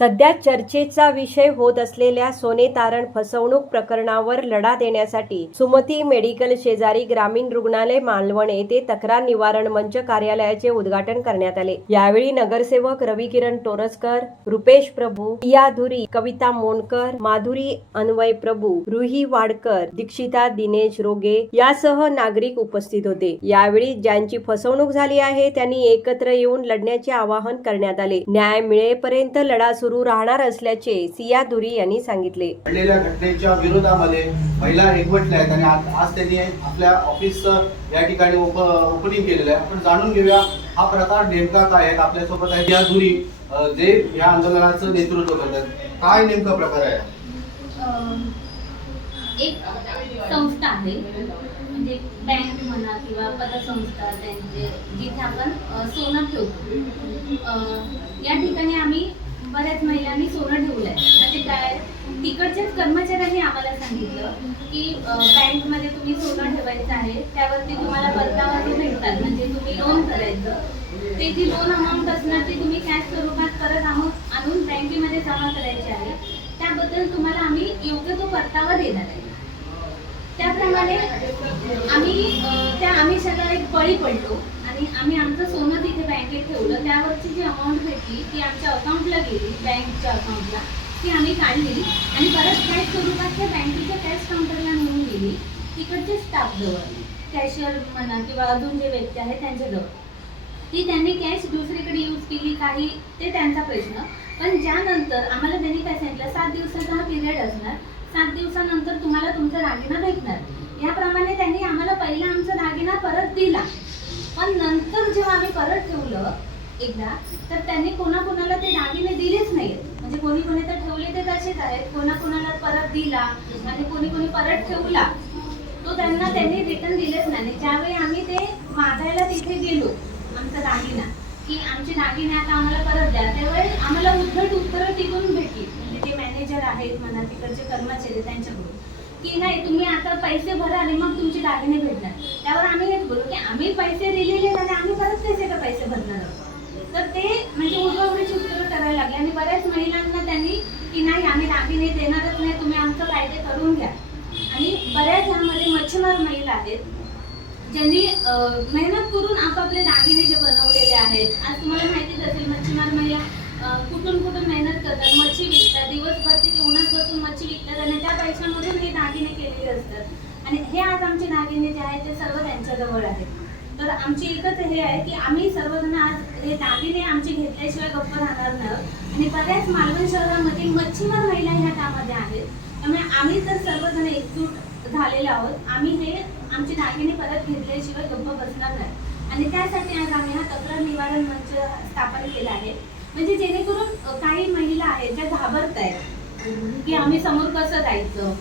सध्या चर्चेचा विषय होत असलेल्या सोने तारण फसवणूक प्रकरणावर लढा देण्यासाठी सुमती मेडिकल शेजारी ग्रामीण रुग्णालय मालवण येथे तक्रार निवारण मंच कार्यालयाचे उद्घाटन करण्यात आले। यावेळी नगरसेवक रविकिरण तोरसकर, रुपेश प्रभू, पिया धुरी, कविता मोनकर, माधुरी अन्वय प्रभू, रुही वाडकर, दीक्षिता दिनेश रोगे यासह नागरिक उपस्थित होते। यावेळी ज्यांची फसवणूक झाली आहे त्यांनी एकत्र येऊन लढण्याचे आवाहन करण्यात आले। न्याय मिळेपर्यंत लढा सुरू राहणार असल्याचे सिया धुरी यांनी सांगितले। घडलेल्या घटनेच्या विरोधामध्ये महिला एकवटल्या आहेत आणि आज त्यांनी आपल्या ऑफिस या ठिकाणी ओपनिंग केलेलं आहे। आपण जाणून घेऊया हा प्रकार नेमका काय आहे। आपल्या सोबत आहे सिया धुरी, जे या आंदोलनाचं नेतृत्व करतात। काय नेमका प्रकार आहे? एक संस्था आहे, म्हणजे बँक म्हणा किंवा पतसंस्था, त्यांचे जिथे आपण सोनं ठेवतो। या ठिकाणी आम्ही बऱ्याच महिलांनी सोनं ठेवलंय। म्हणजे काय, तिकडच्याच कर्मचाऱ्यांनी आम्हाला सांगितलं की बँकमध्ये तुम्ही सोनं ठेवायचं आहे, त्यावरती तुम्हाला परतावा भेटतात, म्हणजे तुम्ही लोन करायचं, ते जी लोन अमाऊंट असणार ती तुम्ही कॅश स्वरूपात परत आणून बँकेमध्ये जमा करायची आहे, त्याबद्दल तुम्हाला आम्ही योग्य तो परतावा देणार आहे। त्याप्रमाणे आम्ही त्या आमिषाला एक बळी पडलो आणि आम्ही आमचं सोनं तिथे बँकेत ठेवलं। त्यावरची जी अमाऊंट भेटली ती आमच्या अकाउंटला गेली, बँकच्या अकाउंटला ती आम्ही काढली आणि परत कॅश स्वरूपात त्या बँकेच्या कॅश काउंटरला नेऊन गेली, तिकडच्या स्टाफजवळ, कॅशियर म्हणा किंवा अजून जे व्यक्ती आहेत त्यांच्याजवळ। ती त्यांनी कॅश दुसरीकडे यूज केली काही, ते त्यांचा प्रश्न। पण ज्यानंतर आम्हाला त्यांनी काय सांगितलं, 7 दिवसाचा हा पिरियड असणार, 7 दिवसानंतर तुम्हाला तुमचा दागिना भेटणार। याप्रमाणे त्यांनी आम्हाला पहिला आमचा दागिना परत दिला, पण नंतर जेव्हा आम्ही परत ठेवलं एकदा, तर त्यांनी कोणाकोणाला ते दागिने दिलेच नाहीत। म्हणजे कोणी कोणी तर ठेवले ते तसेच आहेत, कोणाकोणाला परत दिला आणि कोणी कोणी परत ठेवला तो त्यांना त्यांनी रिटर्न दिलेच नाही। ज्यावेळी आम्ही ते मागायला तिथे गेलो आमचा दागिना, की आमचे दागिने आता आम्हाला परत द्या, त्यावेळी आम्हाला उद्धट उत्तरं टिकून भेटली, म्हणजे ते मॅनेजर आहेत म्हणा, तिकडचे कर्मचारी त्यांच्याकडून, की नाही तुम्ही आता पैसे भरा आणि मग तुमचे दागिने भेटणार। त्यावर आम्ही हेच बोलू की आम्ही पैसे दिलेले आणि आम्ही परत कसे का पैसे भरणार आहोत। तर ते म्हणजे उडवाउडीची उत्तरं करायला लागले आणि बऱ्याच महिलांना त्यांनी की नाही आम्ही दागिने देणारच नाही, तुम्ही आमचं कायदे करून घ्या। आणि बऱ्याच यामध्ये मच्छीमार महिला आहेत ज्यांनी मेहनत करून आपापले दागिने जे बनवलेले आहेत। आज तुम्हाला माहितीच असेल, मच्छीमार महिला कुठून मेहनत करतात, मच्छी विकतात, दिवसभर तिथे उन्हात बसून मच्छी विकतात आणि त्या पैशामधून हे दागिने केलेले असतात। आणि हे आज आमचे दागिने जे आहेत ते सर्व त्यांच्याजवळ आहेत। तर आमची एकच हे आहे की आम्ही सर्वजण आज हे दागिने आमचे घेतल्याशिवाय गप्प राहणार नाही। आणि बऱ्याच मालवण शहरामध्ये मच्छीमार महिला ह्या कामामध्ये आहेत, त्यामुळे आम्ही तर सर्वजण एकजूट झालेले आहोत। आम्ही हे आमचे दागिने परत घेतल्याशिवाय गप्प बसणार नाही आणि त्यासाठी आज आम्ही हा तक्रार निवारण मंच स्थापन केला आहे। म्हणजे जेणेकरून काही महिला आहेत ज्या घाबरत आहेत की आम्ही समोर कसं जायचं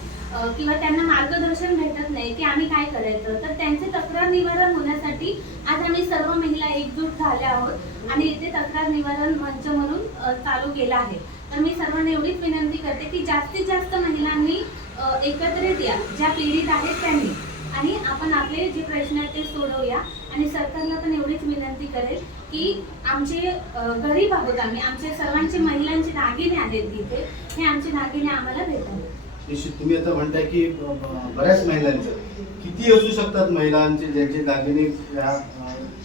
किंवा त्यांना मार्गदर्शन भेटत नाही की आम्ही काय करायचं, तर त्यांचे तक्रार निवारण होण्यासाठी आज आम्ही सर्व महिला एकजूट झाल्या आहोत आणि इथे तक्रार निवारण मंच म्हणून चालू केला आहे। तर मी सर्वांना एवढीच विनंती करते की जास्तीत जास्त महिलांनी एकत्रित या, ज्या पीडित आहेत त्यांनी, आणि आपण आपले जे प्रश्न आहेत ते सोडवूया। आणि सरकारला पण एवढीच विनंती करेल की आमचे गरीब आहोत आम्ही, आमचे सर्वांचे महिलांचे दागिने आहेत तिथे, हे आमचे दागिने आम्हाला भेटावे। निश्चित तुम्ही आता म्हणताय की बऱ्याच महिलांचं, किती असू शकतात महिलांचे ज्यांचे दागिने या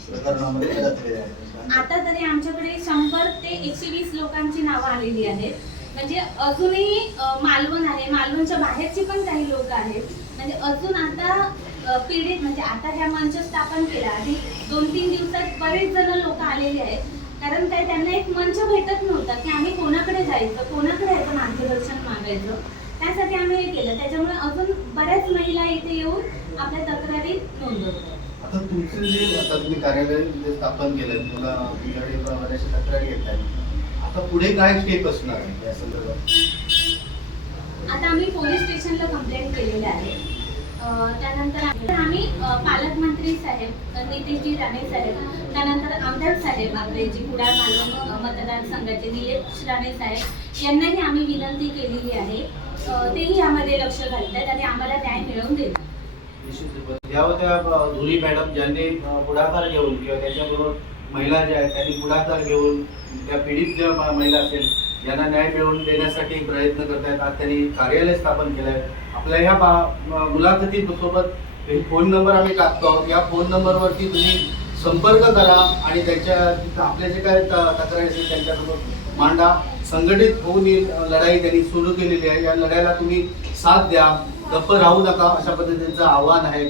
प्रकरणामध्ये अडकलेले आहेत? आता तरी आमच्याकडे 100 ते 120 लोकांची नावं आलेली आहेत। म्हणजे अजूनही मालवण आहे, मालवणच्या बाहेरचे पण काही लोक आहेत। म्हणजे अजून आता पीडित, म्हणजे आता ह्या मंच स्थापन केला आधी 2-3 दिवसात बरेच जण लोक आलेले आहेत, कारण काय त्यांना एक मंच भेटत नव्हता की आम्ही कोणाकडे जायचं, कोणाकडे याचं मार्गदर्शन मागायचं, त्यासाठी आम्ही हे केलं। त्याच्यामुळे अजून बऱ्याच महिला इथे येऊन आपल्या तक्रारी नोंदवतात। आता तुमचं जे आता तुम्ही कार्यालय जे स्थापन केलं, तुला तुमच्याकडे बऱ्याचशा तक्रारी येत आहेत, आता पुढे काय स्टेप असणार आहे या संदर्भात? आता आम्ही पोलीस स्टेशनला कंप्लेंट केलेली आहे। त्यानंतर आम्ही पालकमंत्री साहेब नितीशजी राणे साहेब, त्यानंतर आमदार साहेब आपले जे कुडाळ मालवण मतदारसंघाचे निलेश राणे साहेब यांनाही आम्ही विनंती केलेली आहे। तेही यामध्ये लक्ष घालतात आणि आम्हाला न्याय मिळवून देतात। या होत्या धुरी मॅडम ज्यांनी पुढाकार घेऊन किंवा त्यांच्याबरोबर महिला ज्या आहेत त्यांनी पुढाकार घेऊन त्या पीडित ज्या महिला असेल यांना न्याय मिळवून देण्यासाठी प्रयत्न करत आहेत. आज त्यांनी कार्यालय स्थापन केलं आहे. आपल्या ह्या मुलाखतीसोबत एक फोन नंबर आम्ही टाकतो. या फोन नंबरवरती तुम्ही संपर्क करा आणि त्यांच्या आपले जे काय तक्रारी असेल त्यांच्यासोबत मांडा. संघटित होऊन ही लढाई त्यांनी सुरू केलेली आहे. या लढ्याला तुम्ही साथ द्या, गप्प राहू नका, अशा पद्धतीचं आव्हान आहे.